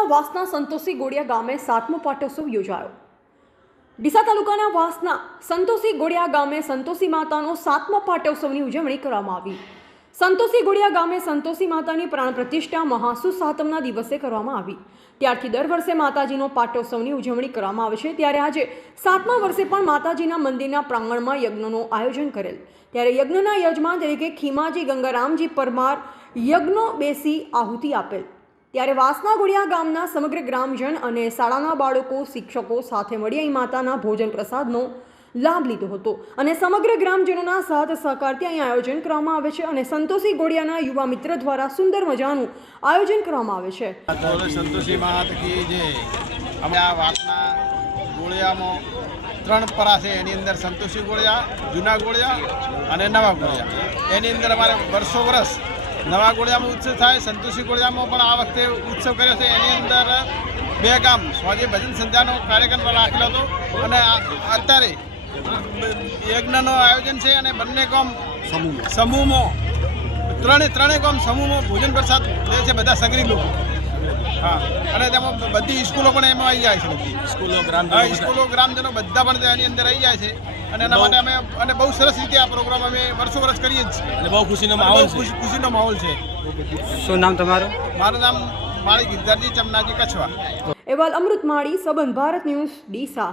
તાલુકાના વાસના સંતોષી ગોળિયા ગામે 7મો પાટોત્સવ યોજાયો। ડીસા તાલુકાના વાસના સંતોષી ગોળિયા ગામે સંતોષી માતાનો 7મા પાટોત્સવની ઉજવણી કરવામાં આવી। સંતોષી ગોળિયા ગામે સંતોષી માતાની પ્રાણ પ્રતિષ્ઠા મહાસુદ સાતમના દિવસે કરવામાં આવી। ત્યારથી દર વર્ષે માતાજીનો પાટોત્સવની ઉજવણી કરવામાં આવે છે। ત્યારે આજે 7મા વર્ષે પણ માતાજીના મંદિરના પ્રાંગણમાં યજ્ઞનું આયોજન કરેલ। ત્યારે યજ્ઞના યજમાન તરીકે ખીમાજી ગંગારામજી પરમાર યજ્ઞો બેસી આહુતિ આપેલ। ત્યારે વાસના ગોળિયા ગામના સમગ્ર ગ્રામજન અને શાળાના બાળકો શિક્ષકો સાથે મળી અહીં માતાના ભોજન પ્રસાદનો લાભ લીધો હતો અને સમગ્ર ગ્રામજનોના સાથ સહકારથી અહીં આયોજન કરવામાં આવે છે અને સંતોષી ગોળિયાના યુવા મિત્ર દ્વારા સુંદર મજાનું આયોજન કરવામાં આવે છે। સંતોષી માતા કી જય। અમે આ વાસના ગોળિયામાં 3 પરા છે। એની અંદર સંતોષી ગોળિયા, જૂના ગોળિયા અને નવા ગોળિયા। એની અંદર અમારે વર્ષો વર્ષ નવા ગોળિયામાં ઉત્સવ થાય, સંતોષી ગોળિયામાં પણ આ વખતે ઉત્સવ કર્યો છે। એની અંદર 2 ગામ સ્વાગી ભજન સંધ્યાનો કાર્યક્રમ રાખેલો હતો અને અત્યારે યજ્ઞનું આયોજન છે અને બંને ગામ સમૂહમાં ત્રણે ગામ સમૂહમાં ભોજન પ્રસાદ લે છે બધા સગરી લોકો। હા, અને તેમાં બધી સ્કૂલો પણ એમાં આવી જાય છે। બધી સ્કૂલો ગ્રામજનો બધા પણ એની અંદર આવી જાય છે અને એના માટે અમે અને બહુ સરસ રીતે આ પ્રોગ્રામ અમે વર્ષો વર્ષ કરીએ જ છીએ અને બહુ ખુશીનો માહોલ છે। શું નામ તમારું? મારું નામ માળી ગિરધારજી ચમનાજી કચ્છવા। અહેવાલ અમૃત માળી, સંબંધ ભારત ન્યૂઝ, ડીસા।